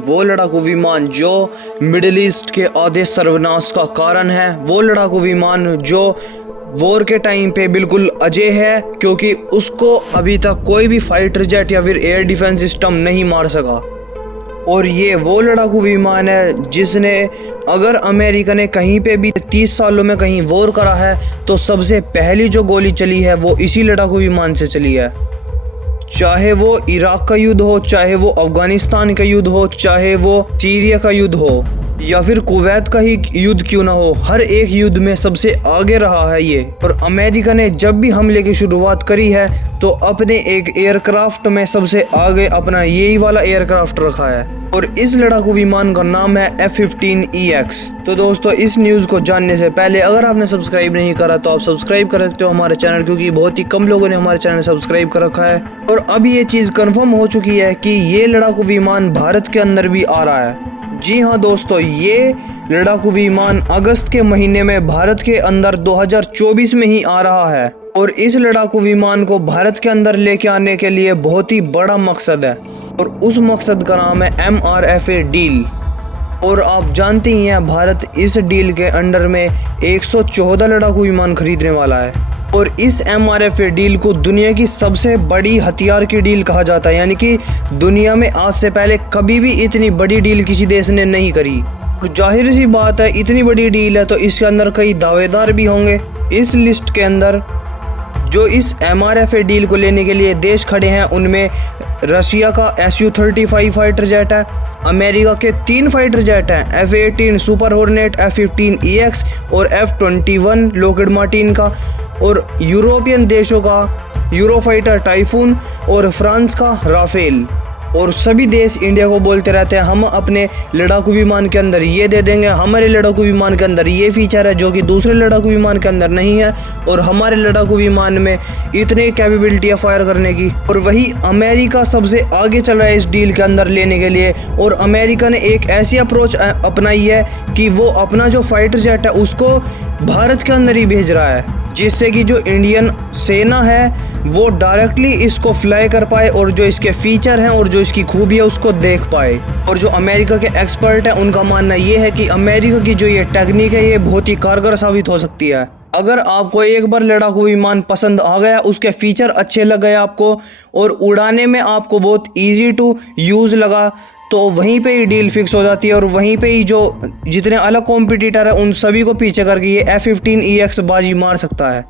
वो लड़ाकू विमान जो मिडिल ईस्ट के आधे सर्वनाश का कारण है, वो लड़ाकू विमान जो वॉर के टाइम पे बिल्कुल अजय है, क्योंकि उसको अभी तक कोई भी फाइटर जेट या फिर एयर डिफेंस सिस्टम नहीं मार सका। और ये वो लड़ाकू विमान है जिसने, अगर अमेरिका ने कहीं पे भी 30 सालों में कहीं वॉर करा है तो सबसे पहली जो गोली चली है वो इसी लड़ाकू विमान से चली है। चाहे वो इराक का युद्ध हो, चाहे वो अफगानिस्तान का युद्ध हो, चाहे वो सीरिया का युद्ध हो या फिर कुवैत का ही युद्ध क्यों ना हो, हर एक युद्ध में सबसे आगे रहा है ये। और अमेरिका ने जब भी हमले की शुरुआत करी है तो अपने एक एयरक्राफ्ट में सबसे आगे अपना यही वाला एयरक्राफ्ट रखा है, और इस लड़ाकू विमान का नाम है F-15EX। तो दोस्तों, इस न्यूज़ को जानने से पहले अगर आपने सब्सक्राइब नहीं करा तो आप सब्सक्राइब कर सकते हो हमारे चैनल, क्योंकि बहुत ही कम लोगों ने हमारे चैनल सब्सक्राइब कर रखा है। और अब ये चीज़ कंफर्म हो चुकी है कि ये लड़ाकू विमान भारत के अंदर भी आ रहा है। जी हाँ दोस्तों, ये लड़ाकू विमान अगस्त के महीने में भारत के अंदर 2024 में ही आ रहा है। और इस लड़ाकू विमान को भारत के अंदर लेके आने के लिए बहुत ही बड़ा मकसद है, और उस मकसद का नाम है MRFA डील। और आप जानते ही हैं, भारत इस डील के अंडर में 114 लड़ाकू विमान खरीदने वाला है। और इस MRFA डील को दुनिया की सबसे बड़ी हथियार की डील कहा जाता है, यानी कि दुनिया में आज से पहले कभी भी इतनी बड़ी डील किसी देश ने नहीं करी। और जाहिर सी बात है, इतनी बड़ी डील है तो इसके अंदर कई दावेदार भी होंगे। इस लिस्ट के अंदर जो इस MRFA डील को लेने के लिए देश खड़े हैं, उनमें रशिया का Su-35 फाइटर जेट है, अमेरिका के 3 फाइटर जेट हैं, F-18 सुपर हॉर्नेट, F-15EX और F-21 लॉकहीड मार्टिन का, और यूरोपियन देशों का यूरोफाइटर टाइफून और फ्रांस का राफेल। और सभी देश इंडिया को बोलते रहते हैं, हम अपने लड़ाकू विमान के अंदर ये दे देंगे, हमारे लड़ाकू विमान के अंदर ये फीचर है जो कि दूसरे लड़ाकू विमान के अंदर नहीं है, और हमारे लड़ाकू विमान में इतनी कैपेबिलिटी है फायर करने की। और वही अमेरिका सबसे आगे चल रहा है इस डील के अंदर लेने के लिए। और अमेरिका ने एक ऐसी अप्रोच अपनाई है कि वो अपना जो फाइटर जेट है उसको भारत के अंदर ही भेज रहा है, जिससे कि जो इंडियन सेना है वो डायरेक्टली इसको फ्लाई कर पाए, और जो इसके फीचर हैं और जो इसकी खूबी है उसको देख पाए। और जो अमेरिका के एक्सपर्ट हैं उनका मानना ये है कि अमेरिका की जो ये टेक्निक है ये बहुत ही कारगर साबित हो सकती है। अगर आपको एक बार लड़ाकू विमान पसंद आ गया, उसके फीचर अच्छे लग गए आपको, और उड़ाने में आपको बहुत ईजी टू यूज़ लगा, तो वहीं पे ही डील फिक्स हो जाती है। और वहीं पे ही जो जितने अलग कॉम्पिटिटर है उन सभी को पीछे करके ये F-15EX बाजी मार सकता है।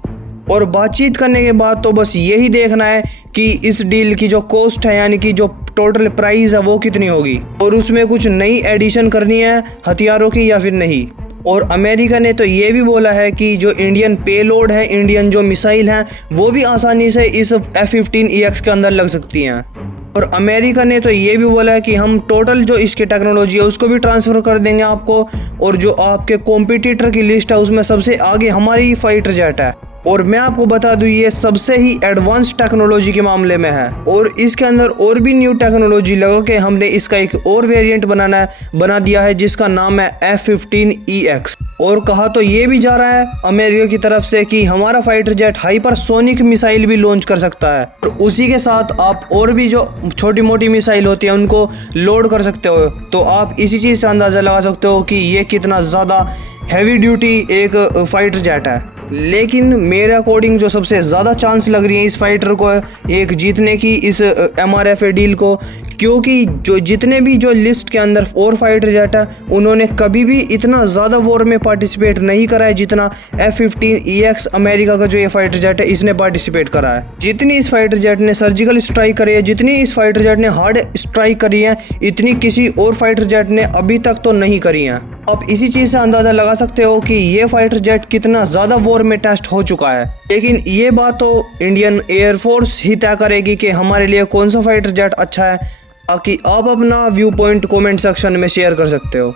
और बातचीत करने के बाद तो बस यही देखना है कि इस डील की जो कॉस्ट है, यानी कि जो टोटल प्राइस है वो कितनी होगी, और उसमें कुछ नई एडिशन करनी है हथियारों की या फिर नहीं। और अमेरिका ने तो ये भी बोला है कि जो इंडियन पेलोड है, इंडियन जो मिसाइल हैं, वो भी आसानी से इस F-15EX के अंदर लग सकती हैं। और अमेरिका ने तो ये भी बोला है कि हम टोटल जो इसकी टेक्नोलॉजी है उसको भी ट्रांसफ़र कर देंगे आपको, और जो आपके कॉम्पिटिटर की लिस्ट है उसमें सबसे आगे हमारी फाइटर जेट है। और मैं आपको बता दूं, ये सबसे ही एडवांस टेक्नोलॉजी के मामले में है, और इसके अंदर और भी न्यू टेक्नोलॉजी लगा के हमने इसका एक और वेरिएंट बना दिया है जिसका नाम है F-15EX। और कहा तो ये भी जा रहा है अमेरिका की तरफ से कि हमारा फाइटर जेट हाइपरसोनिक मिसाइल भी लॉन्च कर सकता है, और उसी के साथ आप और भी जो छोटी मोटी मिसाइल होती है उनको लोड कर सकते हो। तो आप इसी चीज़ से अंदाज़ा लगा सकते हो कि ये कितना ज़्यादा हैवी ड्यूटी एक फाइटर जेट है। लेकिन मेरे अकॉर्डिंग जो सबसे ज़्यादा चांस लग रही है इस फाइटर को एक जीतने की, इस MRFA डील को, क्योंकि जो जितने भी जो लिस्ट के अंदर और फाइटर जेट है उन्होंने कभी भी इतना ज़्यादा वॉर में पार्टिसिपेट नहीं करा है जितना F-15EX अमेरिका का जो ये फाइटर जेट है इसने पार्टिसिपेट करा है। जितनी इस फाइटर जेट ने सर्जिकल स्ट्राइक करी है, जितनी इस फाइटर जेट ने हार्ड स्ट्राइक करी है, इतनी किसी और फाइटर जेट ने अभी तक तो नहीं करी हैं। आप इसी चीज़ से अंदाज़ा लगा सकते हो कि ये फाइटर जेट कितना ज़्यादा वॉर में टेस्ट हो चुका है। लेकिन ये बात तो इंडियन एयरफोर्स ही तय करेगी कि हमारे लिए कौन सा फाइटर जेट अच्छा है। बाकी आप अपना व्यू पॉइंट कमेंट सेक्शन में शेयर कर सकते हो।